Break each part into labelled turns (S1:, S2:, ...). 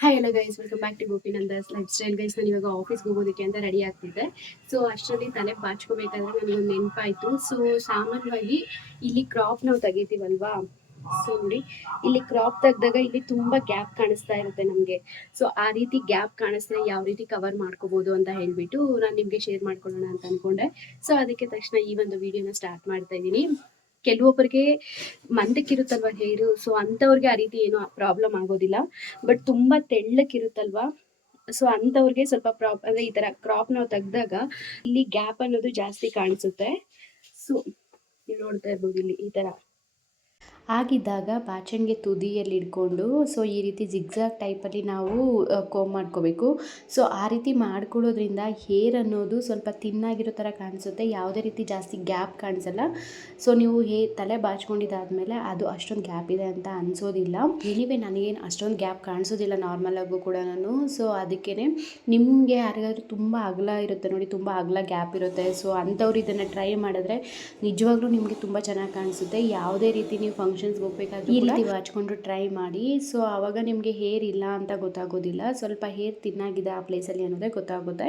S1: Hi ಎಲ್ಲ guys welcome back to ಗೋಪಿನಂದಸ್ lifestyle guys ನಾನು ಇವಾಗ ಆಫೀಸ್ಗೆ ಹೋಗೋದಕ್ಕೆ ಅಂತ ರೆಡಿ ಆಗ್ತಿದ್ದೆ. ಸೊ ಅಷ್ಟರಲ್ಲಿ ತಲೆ ಬಾಚ್ಕೋಬೇಕಾದ್ರೆ ನನಗೊಂದು ನೆನಪಾಯಿತು. ಸೊ ಸಾಮಾನ್ಯವಾಗಿ ಇಲ್ಲಿ ಕ್ರಾಪ್ ನಾವು ತೆಗಿತೀವಲ್ವಾ? ಸೊ ನೋಡಿ, ಇಲ್ಲಿ ಕ್ರಾಪ್ ತೆಗೆದಾಗ ಇಲ್ಲಿ ತುಂಬಾ ಗ್ಯಾಪ್ ಕಾಣಿಸ್ತಾ ಇರುತ್ತೆ ನಮಗೆ. ಸೊ ಆ ರೀತಿ ಗ್ಯಾಪ್ ಕಾಣಿಸ್ತಾ ಯಾವ ರೀತಿ ಕವರ್ ಮಾಡ್ಕೋಬಹುದು ಅಂತ ಹೇಳ್ಬಿಟ್ಟು ನಾನು ನಿಮ್ಗೆ ಶೇರ್ ಮಾಡ್ಕೊಳ್ಳೋಣ ಅಂತ ಅನ್ಕೊಂಡೆ. ಸೊ ಅದಕ್ಕೆ ತಕ್ಷಣ ಈ ಒಂದು ವಿಡಿಯೋನ ಸ್ಟಾರ್ಟ್ ಮಾಡ್ತಾ ಇದ್ದೀನಿ. ಕೆಲವೊಬ್ಬರಿಗೆ ಮಂದಕ್ಕಿರುತ್ತಲ್ವಾ ಹೇರು ಸೊ ಅಂಥವ್ರಿಗೆ ಆ ರೀತಿ ಏನೋ ಪ್ರಾಬ್ಲಮ್ ಆಗೋದಿಲ್ಲ. ಬಟ್ ತುಂಬಾ ತೆಳ್ಳಕ್ಕಿರುತ್ತಲ್ವಾ? ಸೊ ಅಂಥವ್ರಿಗೆ ಸ್ವಲ್ಪ ಪ್ರಾಬ್ ಅಂದ್ರೆ ಈ ತರ ಕ್ರಾಪ್ ನಾವು ತೆಗ್ದಾಗ ಇಲ್ಲಿ ಗ್ಯಾಪ್ ಅನ್ನೋದು ಜಾಸ್ತಿ ಕಾಣಿಸುತ್ತೆ. ಸೊ ನೋಡ್ತಾ ಇರ್ಬೋದು ಇಲ್ಲಿ ಈ ತರ.
S2: ಆಗಿದ್ದಾಗ ಬಾಚಣಿಗೆ ತುದಿಯಲ್ಲಿ ಇಟ್ಕೊಂಡು ಸೊ ಈ ರೀತಿ ಜಿಗ್ಜಾಗ್ ಟೈಪಲ್ಲಿ ನಾವು ಕೋಮ್ ಮಾಡ್ಕೋಬೇಕು. ಸೊ ಆ ರೀತಿ ಮಾಡ್ಕೊಳ್ಳೋದ್ರಿಂದ ಹೇರ್ ಅನ್ನೋದು ಸ್ವಲ್ಪ ತಿನ್ನಾಗಿರೋ ಥರ ಕಾಣಿಸುತ್ತೆ. ಯಾವುದೇ ರೀತಿ ಜಾಸ್ತಿ ಗ್ಯಾಪ್ ಕಾಣಿಸಲ್ಲ. ಸೊ ನೀವು ಹೇ, ತಲೆ ಬಾಚ್ಕೊಂಡಿದ್ದಾದಮೇಲೆ ಅದು ಅಷ್ಟೊಂದು ಗ್ಯಾಪ್ ಇದೆ ಅಂತ ಅನಿಸೋದಿಲ್ಲ. ಎನಿವೆ ನನಗೇನು ಅಷ್ಟೊಂದು ಗ್ಯಾಪ್ ಕಾಣಿಸೋದಿಲ್ಲ ನಾರ್ಮಲ್ ಆಗು ಕೂಡ ನಾನು. ಸೊ ಅದಕ್ಕೇ ನಿಮಗೆ ಯಾರಿಗಾದ್ರೂ ತುಂಬ ಅಗಲ ಇರುತ್ತೆ ನೋಡಿ, ತುಂಬ ಅಗಲ ಗ್ಯಾಪ್ ಇರುತ್ತೆ. ಸೊ ಅಂಥವ್ರು ಇದನ್ನು ಟ್ರೈ ಮಾಡಿದ್ರೆ ನಿಜವಾಗ್ಲೂ ನಿಮಗೆ ತುಂಬ ಚೆನ್ನಾಗಿ ಕಾಣಿಸುತ್ತೆ. ಯಾವುದೇ ರೀತಿ ನೀವು ಫಂಕ್ಷನ್ಸ್ಗೆ ಹೋಗ್ಬೇಕಾದ್ರೆ ಈ ರೀತಿ ಹಚ್ಕೊಂಡು ಟ್ರೈ ಮಾಡಿ. ಸೊ ಆವಾಗ ನಿಮಗೆ ಹೇರ್ ಇಲ್ಲ ಅಂತ ಗೊತ್ತಾಗೋದಿಲ್ಲ. ಸ್ವಲ್ಪ ಹೇರ್ ತಿನ್ನಾಗಿದೆ ಆ ಪ್ಲೇಸಲ್ಲಿ ಅನ್ನೋದೇ ಗೊತ್ತಾಗುತ್ತೆ.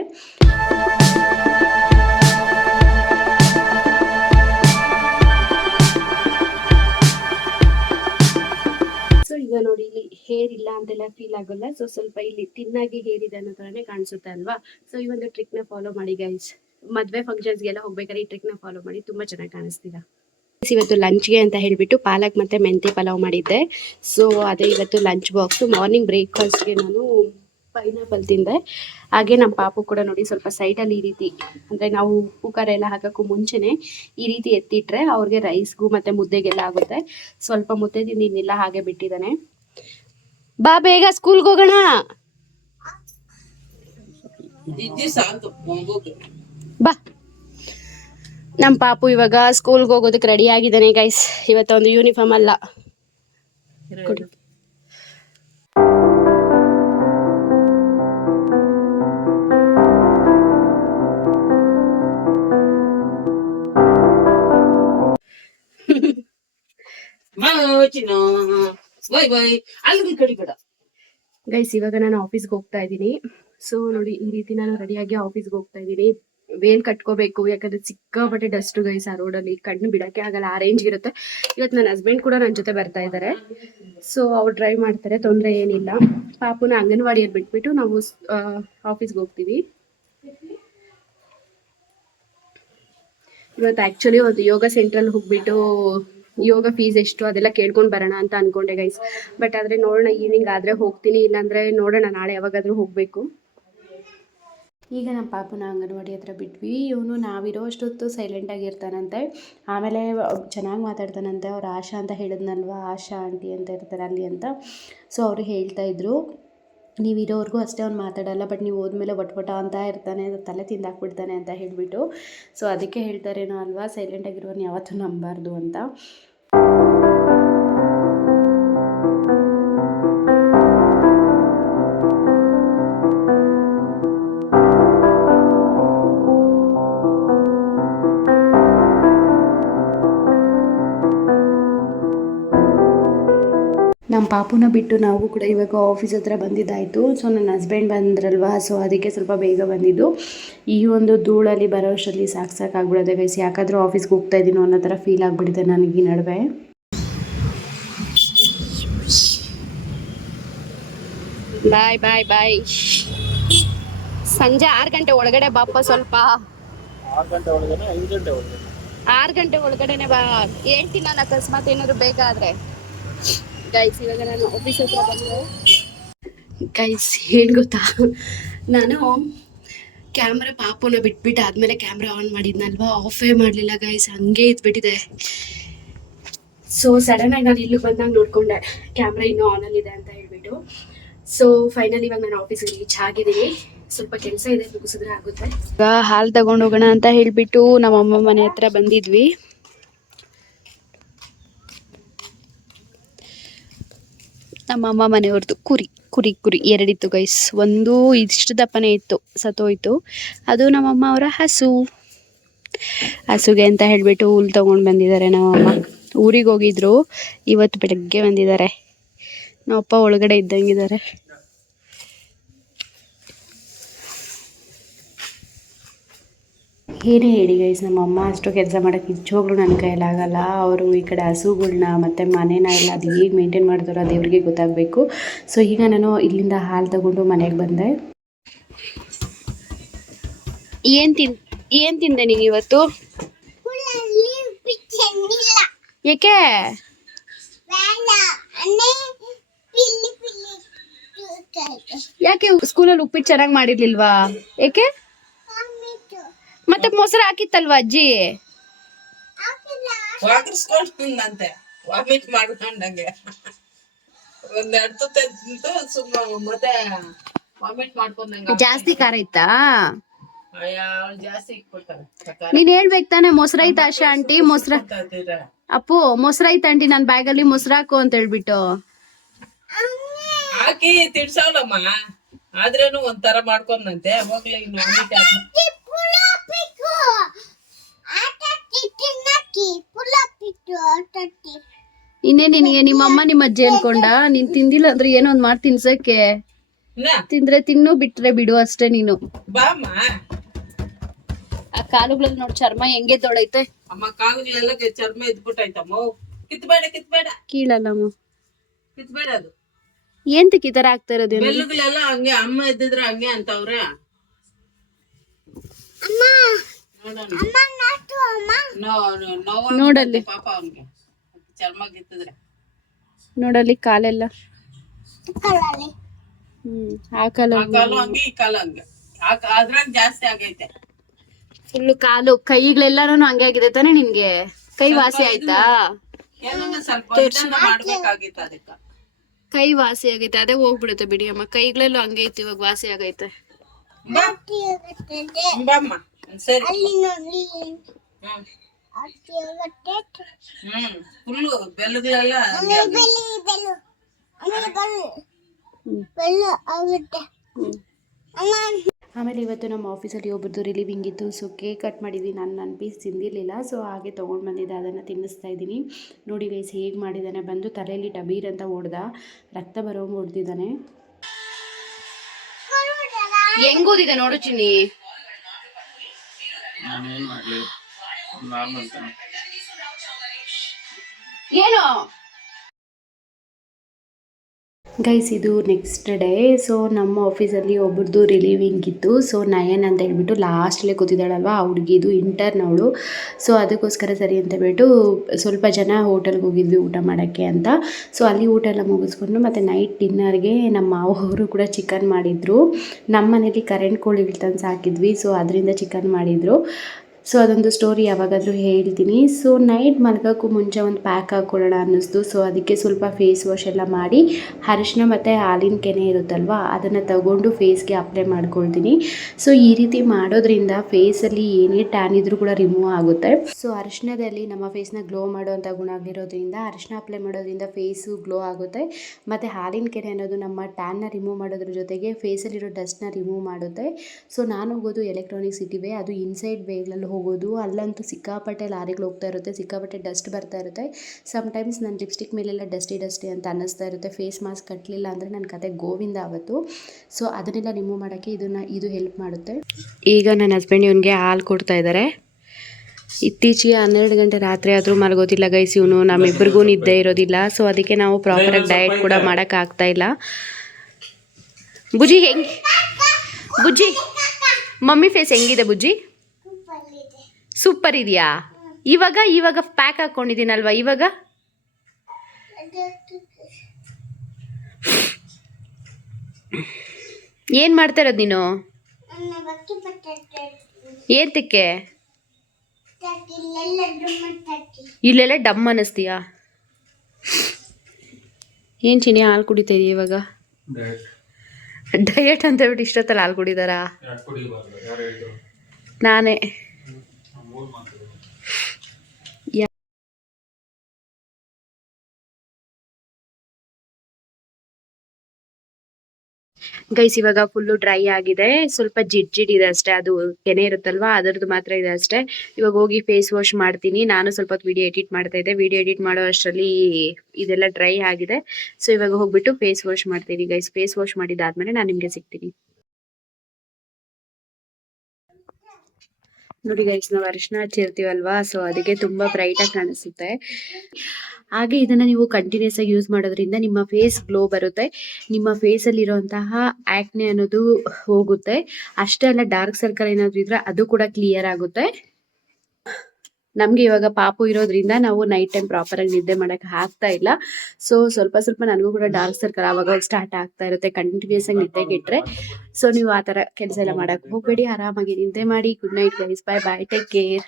S1: ಸೊ ಈಗ ನೋಡಿ ಇಲ್ಲಿ ಹೇರ್ ಇಲ್ಲ ಅಂತೆಲ್ಲ ಫೀಲ್ ಆಗೋಲ್ಲ. ಸೊ ಸ್ವಲ್ಪ ಇಲ್ಲಿ ತಿನ್ನಾಗಿ ಹೇರ್ ಇದೆ ಅನ್ನೋ ತರನೇ ಕಾಣಿಸುತ್ತೆ ಅಲ್ವಾ? ಸೊ ಈ ಒಂದು ಟ್ರಿಕ್ನ ಫಾಲೋ ಮಾಡಿ ಗೈಸ್ ಮದ್ವೆ ಫಂಕ್ಷನ್ಸ್ಗೆಲ್ಲ ಹೋಗ್ಬೇಕಾದ್ರೆ ಈ ಟ್ರಿಕ್ನ ಫಾಲೋ ಮಾಡಿ. ತುಂಬಾ ಚೆನ್ನಾಗಿ ಕಾಣಿಸ್ತೀರಾ? ಇವತ್ತು ಲಂಚ್ಗೆ ಅಂತ ಹೇಳಿಬಿಟ್ಟು ಪಾಲಕ್ ಮತ್ತೆ ಮೆಂತೆ ಪಲಾವ್ ಮಾಡಿದ್ದೆ. ಸೊ ಅದೇ ಇವತ್ತು ಲಂಚ್ ಬಾಕ್ಸ್ ಮಾರ್ನಿಂಗ್ ಬ್ರೇಕ್ಫಾಸ್ಟ್ಗೆ ನಾನು ಪೈನಾಪಲ್ ತಿಂದೆ. ಹಾಗೆ ನಮ್ಮ ಪಾಪು ಕೂಡ ನೋಡಿ ಸ್ವಲ್ಪ ಸೈಡಲ್ಲಿ ಈ ರೀತಿ ಅಂದರೆ ನಾವು ಉಪ್ಪು ಖಾರ ಎಲ್ಲ ಹಾಕೋಕ್ಕೂ ಮುಂಚೆನೆ ಈ ರೀತಿ ಎತ್ತಿಟ್ರೆ ಅವ್ರಿಗೆ ರೈಸ್ಗೂ ಮತ್ತೆ ಮುದ್ದೆಗೆಲ್ಲ ಆಗುತ್ತೆ. ಸ್ವಲ್ಪ ಮುದ್ದೆ ತಿಂದಿನ್ನೆಲ್ಲ ಹಾಗೆ ಬಿಟ್ಟಿದ್ದಾನೆ. ಬಾ ಬೇಗ ಸ್ಕೂಲ್ಗೆ ಹೋಗೋಣ. ಬಾ. ನಮ್ಮ ಪಾಪು ಇವಾಗ ಸ್ಕೂಲ್ಗೆ ಹೋಗೋದಕ್ಕೆ ರೆಡಿ ಆಗಿದ್ದಾನೆ ಗೈಸ್ ಇವತ್ತೊಂದು ಯೂನಿಫಾರ್ಮ್ ಅಲ್ಲ. ಗೈಸ್ ಇವಾಗ ನಾನು ಆಫೀಸ್ಗೆ ಹೋಗ್ತಾ ಇದ್ದೀನಿ. ಸೊ ನೋಡಿ ಈ ರೀತಿ ನಾನು ರೆಡಿಯಾಗಿ ಆಫೀಸ್ಗೆ ಹೋಗ್ತಾ ಇದ್ದೀನಿ. ವೇಲ್ ಕಟ್ಕೋಬೇಕು, ಯಾಕಂದ್ರೆ ಸಿಕ್ಕಾಪಟ್ಟೆ ಡಸ್ಟ್ ಗೈಸ್ ಆ ರೋಡಲ್ಲಿ ಕಣ್ಣು ಬಿಡಕ್ಕೆ ಆಗಲ್ಲ, ಆ ರೇಂಜ್ ಇರುತ್ತೆ. ಇವತ್ತು ನನ್ನ ಹಸ್ಬೆಂಡ್ ಕೂಡ ನನ್ನ ಜೊತೆ ಬರ್ತಾ ಇದ್ದಾರೆ ಸೊ ಅವ್ರು ಡ್ರೈವ್ ಮಾಡ್ತಾರೆ, ತೊಂದರೆ ಏನಿಲ್ಲ. ಪಾಪುನ ಅಂಗನವಾಡಿಯಲ್ಲಿ ಬಿಟ್ಬಿಟ್ಟು ನಾವು ಆಫೀಸ್ಗೆ ಹೋಗ್ತೀವಿ. ಇವತ್ತು ಆಕ್ಚುಲಿ ಒಂದು ಯೋಗ ಸೆಂಟ್ರಲ್ಲಿ ಹೋಗ್ಬಿಟ್ಟು, ಯೋಗ ಫೀಸ್ ಎಷ್ಟು ಅದೆಲ್ಲ ಕೇಳ್ಕೊಂಡು ಬರೋಣ ಅಂತ ಅನ್ಕೊಂಡೆ ಗೈಸ್ ಬಟ್ ಆದ್ರೆ ನೋಡೋಣ ಈವ್ನಿಂಗ್ ಆದ್ರೆ ಹೋಗ್ತೀನಿ, ಇಲ್ಲಾಂದ್ರೆ ನೋಡೋಣ ನಾಳೆ ಯಾವಾಗಾದರೂ ಹೋಗ್ಬೇಕು.
S2: ಈಗ ನಮ್ಮ ಪಾಪನ ಅಂಗನವಾಡಿ ಹತ್ರ ಬಿಟ್ವಿ. ಇವನು ನಾವಿರೋ ಅಷ್ಟೊತ್ತು ಸೈಲೆಂಟಾಗಿರ್ತಾನಂತೆ ಆಮೇಲೆ ಚೆನ್ನಾಗಿ ಮಾತಾಡ್ತಾನಂತೆ. ಅವ್ರು ಆಶಾ ಅಂತ ಹೇಳಿದ್ನಲ್ವ? ಆಶಾ ಆಂಟಿ ಅಂತ ಇರ್ತಾರೆ ಅಲ್ಲಿ ಅಂತ. ಸೊ ಅವರು ಹೇಳ್ತಾ ಇದ್ರು ನೀವು ಇರೋವರೆಗೂ ಅಷ್ಟೇ ಅವ್ನು ಮಾತಾಡಲ್ಲ ಬಟ್ ನೀವು ಹೋದ್ಮೇಲೆ ಒಟ್ ಒಟ ಅಂತ ಇರ್ತಾನೆ, ತಲೆ ತಿಂದಾಕ್ಬಿಡ್ತಾನೆ ಅಂತ ಹೇಳಿಬಿಟ್ಟು. ಸೊ ಅದಕ್ಕೆ ಹೇಳ್ತಾರೇನೋ ಅಲ್ವಾ? ಸೈಲೆಂಟಾಗಿರೋನು ಯಾವತ್ತೂ ನಂಬಾರ್ದು ಅಂತ. ನಮ್ಮ ಪಾಪುನ ಬಿಟ್ಟು ನಾವು ಕೂಡ ಇವಾಗ ಆಫೀಸ್ ಹತ್ರ ಬಂದಿದ್ದಾಯಿತು. ಸೊ ನನ್ನ ಹಸ್ಬೆಂಡ್ ಬಂದ್ರಲ್ವಾ? ಸೊ ಅದಕ್ಕೆ ಸ್ವಲ್ಪ ಬೇಗ ಬಂದಿದ್ದು. ಈ ಒಂದು ಧೂಳಲ್ಲಿ ಬರೋಷ್ಟರಲ್ಲಿ ಸಾಕು ಸಾಕಾಗ್ಬಿಡೋದೆ ಗೈಸ್ ಯಾಕಾದರೂ ಆಫೀಸ್ಗೆ ಹೋಗ್ತಾ ಇದ್ದೀನೋ ಅನ್ನೋ ಥರ ಫೀಲ್ ಆಗಿಬಿಡುತ್ತೆ ನನಗೆ ಈ ನಡುವೆ.
S1: ಬಾಯ್ ಬಾಯ್ ಬಾಯ್ ಸಂಜೆ ಆರು ಗಂಟೆ ಒಳಗಡೆ ಬಾಪ ಸ್ವಲ್ಪ.
S3: ಆರು ಗಂಟೆ
S1: ಒಳಗಡೆನೆ ಬಾ. ಹೇಳ್ತೀನಿ ನಾನು ಅಕಸ್ಮಾತ್ ಏನಾದ್ರು ಬೇಕಾದ್ರೆ. ಗೈಸ್ ಇವಾಗ ನಾನು ಆಫೀಸ್ ಹತ್ರ ಬಂದೆ ಗೈಸ್ ಹೇಳಿ ಗೊತ್ತಾ? ನಾನು ಕ್ಯಾಮ್ರಾ ಪಾಪುನ ಬಿಟ್ಬಿಟ್ಟು ಆದ್ಮೇಲೆ ಕ್ಯಾಮ್ರಾ ಆನ್ ಮಾಡಿದ್ನಲ್ವಾ? ಆಫೇ ಮಾಡಲಿಲ್ಲ ಗೈಸ್ ಹಂಗೆ ಇದ್ಬಿಟ್ಟಿದೆ. ಸೊ ಸಡನ್ ಆಗಿ ನಾನು ಇಲ್ಲಿಗೆ ಬಂದಾಗ ನೋಡ್ಕೊಂಡೆ. ಕ್ಯಾಮ್ರಾ ಇನ್ನೂ ಆನಲ್ಲಿದೆ ಅಂತ ಹೇಳ್ಬಿಟ್ಟು. ಸೊ ಫೈನಲ್ ಇವಾಗ ನಾನು ಆಫೀಸಿಗೆ ರೀಚ್ ಆಗಿದ್ದೀನಿ. ಸ್ವಲ್ಪ ಕೆಲಸ ಇದೆ, ಮುಗಿಸಿದ್ರೆ ಆಗುತ್ತೆ. ಈಗ ಹಾಲು ತಗೊಂಡು ಹೋಗೋಣ ಅಂತ ಹೇಳ್ಬಿಟ್ಟು ನಮ್ಮಮ್ಮ ಮನೆ ಹತ್ರ ಬಂದಿದ್ವಿ. ನಮ್ಮಮ್ಮ ಮನೆಯವ್ರದ್ದು ಕುರಿ ಕುರಿ ಕುರಿ ಎರಡಿತ್ತು ಗೈಸ್ ಒಂದು ಇಷ್ಟು ದಪ್ಪನೇ ಇತ್ತು, ಸತ್ತೋಯ್ತು. ಅದು ನಮ್ಮಮ್ಮ ಅವರ ಹಸು. ಹಸುಗೆ ಅಂತ ಹೇಳಿಬಿಟ್ಟು ಹುಲ್ ತೊಗೊಂಡು ಬಂದಿದ್ದಾರೆ ನಮ್ಮಮ್ಮ ಊರಿಗೆ ಹೋಗಿದ್ರು, ಇವತ್ತು ಬೆಳಗ್ಗೆ ಬಂದಿದ್ದಾರೆ. ನಮ್ಮಪ್ಪ ಒಳಗಡೆ ಇದ್ದಂಗಿದ್ದಾರೆ. ಏನೇ ಹೇಳಿ ಗೈಸ್ ನಮ್ಮ ಅಮ್ಮ ಅಷ್ಟು ಕೆಲಸ ಮಾಡೋಕ್ಕೆ ನಿಜವಾಗ್ಲೂ ನನ್ನ ಕೈಲಾಗಲ್ಲ ಅವರು ಈ ಕಡೆ ಹಸುಗಳ್ನ ಮತ್ತು ಮನೇನ ಎಲ್ಲ ಅದು ಹೇಗೆ ಮೇಂಟೈನ್ ಮಾಡ್ತಾರೋ ದೇವ್ರಿಗೆ ಗೊತ್ತಾಗಬೇಕು. ಸೊ ಈಗ ನಾನು ಇಲ್ಲಿಂದ ಹಾಲು ತಗೊಂಡು ಮನೆಗೆ ಬಂದೆ.
S4: ಏನು ತಿನ್, ಏನು ತಿಂದೆ ನೀನು ಇವತ್ತು? ಏಕೆ? ಯಾಕೆ ಸ್ಕೂಲಲ್ಲಿ ಉಪ್ಪಿಟ್ಟು ಚೆನ್ನಾಗಿ ಮಾಡಿರ್ಲಿಲ್ವಾ? ಯಾಕೆ ಮತ್ತೆ ಮೊಸರು ಹಾಕಿತ್ತಲ್ವಾ ಅಜ್ಜಿ?
S5: ವಾಕರ್ಸ್ಕೊಂಡಂತೆ ವಾಮಿಟ್ ಮಾಡ್ಕೊಂಡಂಗೆ. ಒಂದೆರಡು ತುತ್ತ ತಿಂತು ಸುಮ್ಮ ಮತ್ತೆ ವಾಮಿಟ್ ಮಾಡ್ಕೊಂಡಂಗೆ
S4: ಜಾಸ್ತಿ ಖಾರ ಇತ್ತಾ? ನೀನ್ ಹೇಳ್ಬೇಕು ತಾನೆ ಮೊಸರೈತ ಆಶಾ ಆಂಟಿ? ಮೊಸರ ಅಪ್ಪು ಮೊಸರೈತ ಆಂಟಿ ನನ್ ಬ್ಯಾಗಲ್ಲಿ ಮೊಸರು ಹಾಕು ಅಂತ ಹೇಳ್ಬಿಟ್ಟು.
S5: ಹಾಕಿ ತಿರ್ಸಾವಲಮ್ಮ ಆದ್ರೇನು ಒಂಥರ ಮಾಡ್ಕೊಂಡಂತೆ ಹೋಗ್ಲಿ ಇನ್ನು ವಾಮಿಟ್ ಹಾಕಿ
S4: ಇನ್ನೇ ನಿನಗೆ ನಿಮ್ಮಮ್ಮ ನಿಮ್ಮ ಅಜ್ಜಿ ಅನ್ಕೊಂಡ ನೀನ್ ತಿಂದಿಲ್ಲ ಅಂದ್ರೆ ಏನೋ ಒಂದ್ ಮಾಡಿ ತಿನ್ಸಕ್ಕೆ. ತಿಂದ್ರೆ ತಿನ್ನು ಬಿಟ್ರೆ ಬಿಡು ಅಷ್ಟೇ ನೀನು.
S5: ಬಾಮ್ಮ.
S4: ಆ ಕಾಲುಗಳಲ್ಲಿ ನೋಡ್ ಚರ್ಮ ಹೆಂಗೆ ತೊಳೈತೆ
S5: ಅಮ್ಮ ಕಾಲುಗಳೆಲ್ಲ ಚರ್ಮ ಇದ್ಬಿಟ್ಟೈತಮ್ಮ. ಕಿತ್ಬೇಡ ಕಿತ್ಬೇಡ.
S4: ಕೀಳಲ್ಲಮ್ಮ.
S5: ಕಿತ್ಬೇಡ ಅದು.
S4: ಏಂತ ಈ ತರ ಆಗ್ತಾ ಇರೋದು?
S5: ಬೆಲ್ಲುಗಳೆಲ್ಲ ಹಂಗೆ ಅಮ್ಮ ಇದ್ದಿದ್ರೆ ಹಂಗೆ ಅಂತವ್ರೆ. ನೋಡೋಣ. ನೋ- ನೋ- ನೋವಾಗುತ್ತೆ
S4: ನೋಡಲ್ಲಿ.
S5: ಪಾಪ ಅವ್ನಿಗೆ ಚರ್ಮ ಗಿತ್ತಿದ್ರೆ
S4: ನೋಡಲ್ಲಿ ಕಾಲೆಲ್ಲ. ಹ್ಮ್ ಆ ಕಾಲ
S5: ಆ ಕಾಲು ಹಂಗೆ ಈ ಕಾಲು ಹಂಗೆ. ಆ ಕ- ಅದ್ರಾಗ ಜಾಸ್ತಿ ಆಗೈತೆ.
S4: ಫುಲ್ ಕಾಲು ಕೈಗಳೆಲ್ಲಾನು ಹಂಗೆ ಆಗಿದೆ ತಾನೆ ನಿನ್ಗೆ? ಕೈ ವಾಸಿ ಆಯ್ತಾ?
S5: ಏನನ್ನ ಸ್ವಲ್ಪ ಇದನ್ನ ಮಾಡ್ಬೇಕಾಗಿತ್ತು ಅದಕ್ಕ.
S4: ಕೈ ವಾಸಿ ಆಗೈತೆ ಅದೇ ಹೋಗ್ಬಿಡುತ್ತೆ ಬಿಡಿ ಅಮ್ಮ. ಕೈಗಳೆಲ್ಲೂ ಹಂಗೆ ಇತ್ತು ಇವಾಗ ವಾಸಿ ಆಗೈತೆ.
S5: ಸರಿ. ಹ್ಮ್. ಹ್ಮ್. ಫುಲ್ಲು ಬೆಲ್ಲಗಳೆಲ್ಲ.
S1: ಆಮೇಲೆ ಇವತ್ತು ನಮ್ಮ ಆಫೀಸಲ್ಲಿ ಒಬ್ಬರದ್ದು ರಿಲೀವಿಂಗ್ ಇತ್ತು. ಸೊ ಕೇಕ್ ಕಟ್ ಮಾಡಿದ್ವಿ. ನಾನು ನನ್ನ ಪೀಸ್ ತಿಂದಿರಲಿಲ್ಲ. ಸೊ ಹಾಗೆ ತೊಗೊಂಡು ಬಂದಿದ್ದೆ. ಅದನ್ನು ತಿನ್ನಿಸ್ತಾ ಇದ್ದೀನಿ. ನೋಡಿ ಗೈಸ್ ಹೇಗೆ ಮಾಡಿದ್ದಾನೆ. ಬಂದು ತಲೆಯಲ್ಲಿ ಟಬೀರ್ ಅಂತ ಹೊಡೆದ. ರಕ್ತ ಬರೋಂಗೆ ಹೊಡೆದಿದ್ದಾನೆ.
S4: ಹೆಂಗ್ ಓದಿದೆ ನೋಡು ಚಿನ್ನಿ?
S6: ನಾನೇನ್ ಮಾಡ್ಲಿ? ನಾರ್ಮಲ್ ತಾನೆ
S4: ಏನು?
S1: ಗೈಸ್ ಇದು ನೆಕ್ಸ್ಟ್ ಡೇ ಸೊ ನಮ್ಮ ಆಫೀಸಲ್ಲಿ ಒಬ್ರದ್ದು ರಿಲೀವಿಂಗ್ ಇತ್ತು. ಸೊ ನಯನ್ ಅಂತ ಹೇಳ್ಬಿಟ್ಟು ಲಾಸ್ಟಲ್ಲೇ ಕೂತಿದ್ದಾಳಲ್ವಾ? ಆ ಹುಡುಗಿದು ಇಂಟರ್ನ್ ಅವಳು. ಸೊ ಅದಕ್ಕೋಸ್ಕರ ಸರಿ ಅಂತ ಹೇಳ್ಬಿಟ್ಟು ಸ್ವಲ್ಪ ಜನ ಹೋಟೆಲ್ಗೆ ಹೋಗಿದ್ವಿ ಊಟ ಮಾಡೋಕ್ಕೆ ಅಂತ. ಸೊ ಅಲ್ಲಿ ಊಟ ಎಲ್ಲ ಮುಗಿಸ್ಕೊಂಡು ಮತ್ತು ನೈಟ್ ಡಿನ್ನರ್ಗೆ ನಮ್ಮ ಮಾವರು ಕೂಡ ಚಿಕನ್ ಮಾಡಿದರು. ನಮ್ಮ ಮನೇಲಿ ಕರೆಂಟ್ ಕೋಳಿಗಳು ತಂದು ಸಾಕಿದ್ವಿ. ಸೊ ಅದರಿಂದ ಚಿಕನ್ ಮಾಡಿದರು. ಸೊ ಅದೊಂದು ಸ್ಟೋರಿ ಯಾವಾಗಾದರೂ ಹೇಳ್ತೀನಿ. ಸೊ ನೈಟ್ ಮಲ್ಗೋಕ್ಕೂ ಮುಂಚೆ ಒಂದು ಪ್ಯಾಕ್ ಹಾಕ್ಕೊಳ್ಳೋಣ ಅನ್ನಿಸ್ತು. ಸೊ ಅದಕ್ಕೆ ಸ್ವಲ್ಪ ಫೇಸ್ ವಾಶ್ ಎಲ್ಲ ಮಾಡಿ ಅರಿಶಿನ ಮತ್ತು ಹಾಲಿನ ಕೆನೆ ಇರುತ್ತಲ್ವ, ಅದನ್ನು ತಗೊಂಡು ಫೇಸ್ಗೆ ಅಪ್ಲೈ ಮಾಡ್ಕೊಳ್ತೀನಿ. ಸೊ ಈ ರೀತಿ ಮಾಡೋದ್ರಿಂದ ಫೇಸಲ್ಲಿ ಏನೇ ಟ್ಯಾನ್ ಇದ್ರೂ ಕೂಡ ರಿಮೂವ್ ಆಗುತ್ತೆ. ಸೊ ಅರಿಶಿನದಲ್ಲಿ ನಮ್ಮ ಫೇಸ್ನ ಗ್ಲೋ ಮಾಡುವಂಥ ಗುಣ ಆಗಿರೋದ್ರಿಂದ ಅರಿಶಿನ ಅಪ್ಲೈ ಮಾಡೋದ್ರಿಂದ ಫೇಸು ಗ್ಲೋ ಆಗುತ್ತೆ. ಮತ್ತು ಹಾಲಿನ ಕೆನೆ ಅನ್ನೋದು ನಮ್ಮ ಟ್ಯಾನ್ನ ರಿಮೂವ್ ಮಾಡೋದ್ರ ಜೊತೆಗೆ ಫೇಸಲ್ಲಿರೋ ಡಸ್ಟ್ನ ರಿಮೂವ್ ಮಾಡುತ್ತೆ. ಸೊ ನಾನು ಹೋಗೋದು ಎಲೆಕ್ಟ್ರಾನಿಕ್ ಸಿಟಿವೆ ಅದು ಇನ್ಸೈಡ್ ವೇಗ್ಲಲ್ಲಿ ಹೋಗೋದು, ಅಲ್ಲಂತೂ ಸಿಕ್ಕಾಪಟ್ಟೆ ಲಾರಿಗಳು ಹೋಗ್ತಾ ಇರುತ್ತೆ, ಸಿಕ್ಕಾಪಟ್ಟೆ ಡಸ್ಟ್ ಬರ್ತಾ ಇರುತ್ತೆ. ಸಮ್ಟೈಮ್ಸ್ ನನ್ನ ಲಿಪ್ಸ್ಟಿಕ್ ಮೇಲೆಲ್ಲ ಡಸ್ಟಿ ಡಸ್ಟಿ ಅಂತ ಅನ್ನಿಸ್ತಾ ಇರುತ್ತೆ. ಫೇಸ್ ಮಾಸ್ಕ್ ಕಟ್ಟಲಿಲ್ಲ ಅಂದರೆ ನನ್ನ ಕತೆ ಗೋವಿಂದ ಆವತ್ತು. ಸೊ ಅದನ್ನೆಲ್ಲ ರಿಮೂವ್ ಮಾಡೋಕ್ಕೆ ಇದನ್ನು, ಇದು ಹೆಲ್ಪ್ ಮಾಡುತ್ತೆ. ಈಗ ನನ್ನ ಹಸ್ಬೆಂಡ್ ಇವನಿಗೆ ಹಾಲು ಕೊಡ್ತಾ ಇದ್ದಾರೆ ಇತ್ತೀಚೆಗೆ ಹನ್ನೆರಡು ಗಂಟೆ ರಾತ್ರಿ ಆದರೂ ಮಲಗೋದಿಲ್ಲ ಗೈಸ್ ಇವನು. ನಮ್ಮಿಬ್ಬರಿಗೂ ನಿದ್ದೆ ಇರೋದಿಲ್ಲ. ಸೊ ಅದಕ್ಕೆ ನಾವು ಪ್ರಾಪರಾಗಿ ಡಯಟ್ ಕೂಡ ಮಾಡೋಕ್ಕಾಗ್ತಾ ಇಲ್ಲ. ಬುಜ್ಜಿ ಹೆಂಗೆ, ಬುಜ್ಜಿ, ಮಮ್ಮಿ ಫೇಸ್ ಹೆಂಗಿದೆ ಬುಜ್ಜಿ? ಸೂಪರ್ ಇದೆಯಾ? ಇವಾಗ ಇವಾಗ ಪ್ಯಾಕ್ ಹಾಕ್ಕೊಂಡಿದ್ದೀನಲ್ವಾ ಇವಾಗ? ಏನು ಮಾಡ್ತಾ ಇರೋದು ನೀನು? ಏತಕ್ಕೆ? ಇಲ್ಲೆಲ್ಲ ಡಮ್ ಅನ್ನಿಸ್ತೀಯಾ ಏನು ಚಿನಿ ಹಾಲು ಕುಡಿತಾ ಇದೀಯ ಇವಾಗ? ಡಯಟ್ ಅಂತ ಹೇಳ್ಬಿಟ್ಟು ಇಷ್ಟೊತ್ತಲ್ಲಿ ಹಾಲು ಕುಡಿದಾರಾ? ನಾನೇ. ಗೈಸ್ ಇವಾಗ ಫುಲ್ಲು ಡ್ರೈ ಆಗಿದೆ. ಸ್ವಲ್ಪ ಜಿಡ್ ಜಿಡ್ ಇದೆ ಅಷ್ಟೇ. ಅದು ಕೆನೆ ಇರುತ್ತಲ್ವಾ? ಅದರದ್ದು ಮಾತ್ರ ಇದೆ ಅಷ್ಟೇ. ಇವಾಗ ಹೋಗಿ ಫೇಸ್ ವಾಶ್ ಮಾಡ್ತೀನಿ. ನಾನು ಸ್ವಲ್ಪ ವಿಡಿಯೋ ಎಡಿಟ್ ಮಾಡ್ತಾ ಇದ್ದೆ. ವಿಡಿಯೋ ಎಡಿಟ್ ಮಾಡೋ ಅಷ್ಟರಲ್ಲಿ ಇದೆಲ್ಲ ಡ್ರೈ ಆಗಿದೆ. ಸೊ ಇವಾಗ ಹೋಗ್ಬಿಟ್ಟು ಫೇಸ್ ವಾಶ್ ಮಾಡ್ತೀನಿ ಗೈಸ್ ಫೇಸ್ ವಾಶ್ ಮಾಡಿದಾದ್ಮೇಲೆ ನಾನು ನಿಮಗೆ ಸಿಗ್ತೀನಿ. ನೋಡಿ ಗೈಸ್ ನಾವು ಅರಿಶಿನ ಹಚ್ಚಿರ್ತೀವಲ್ವಾ? ಸೊ ಅದಕ್ಕೆ ತುಂಬಾ ಬ್ರೈಟ್ ಆಗಿ ಕಾಣಿಸುತ್ತೆ. ಹಾಗೆ ಇದನ್ನ ನೀವು ಕಂಟಿನ್ಯೂಸ್ ಆಗಿ ಯೂಸ್ ಮಾಡೋದ್ರಿಂದ ನಿಮ್ಮ ಫೇಸ್ ಗ್ಲೋ ಬರುತ್ತೆ. ನಿಮ್ಮ ಫೇಸ್ ಅಲ್ಲಿ ಇರುವಂತಹ ಆಕ್ನೆ ಅನ್ನೋದು ಹೋಗುತ್ತೆ. ಅಷ್ಟೇ ಅಲ್ಲ ಡಾರ್ಕ್ ಸರ್ಕಲ್ ಏನಾದ್ರು ಇದ್ರೆ ಅದು ಕೂಡ ಕ್ಲಿಯರ್ ಆಗುತ್ತೆ. ನಮ್ಗೆ ಇವಾಗ ಪಾಪು ಇರೋದ್ರಿಂದ ನಾವು ನೈಟ್ ಟೈಮ್ ಪ್ರಾಪರ್ ಆಗಿ ನಿದ್ದೆ ಮಾಡಕ್ ಆಗ್ತಾ ಇಲ್ಲ. ಸೊ ಸ್ವಲ್ಪ ಸ್ವಲ್ಪ ನನಗೂ ಕೂಡ ಡಾರ್ಕ್ ಸರ್ಕಲ್ ಅವಾಗ ಸ್ಟಾರ್ಟ್ ಆಗ್ತಾ ಇರುತ್ತೆ. ಕಂಟಿನ್ಯೂಸ್ ಆಗಿ ನಿದ್ದೆಗೆ ಇಟ್ರೆ ಸೊ ನೀವು ಆ ತರ ಕೆಲಸ ಎಲ್ಲ ಮಾಡಕ್ ಹೋಗ್ಬೇಡಿ. ಆರಾಮಾಗಿ ನಿದ್ದೆ ಮಾಡಿ. Good night guys bye bye take care